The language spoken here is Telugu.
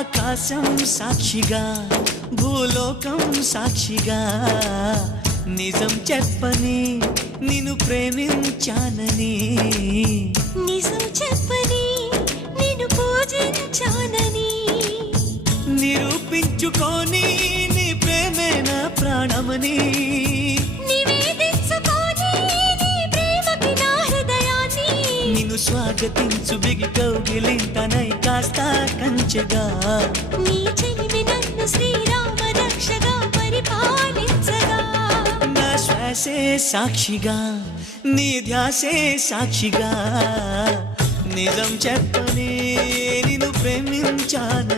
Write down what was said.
ఆకాశం సాక్షిగా భూలోకం సాక్షిగా నిజం చెప్పని నిన్ను ప్రేమించానని నిజం చెప్పని నిన్ను పూజించానని నిరూపించుకొని నీ ప్రేమే నా ప్రాణమని నివేదించుకొని నీ ప్రేమకి నా హృదయాన్ని నిన్ను స్వాగతించు బిగి కౌగిలింతనై కాస్త కంచెగా నీ చెలిమి నన్ను శ్రీరామ రక్షగా పరిపాలించగా నా శ్వాసే సాక్షిగా నీ ధ్యాసే సాక్షిగా నిజం చెప్పని నిన్ను ప్రేమించాను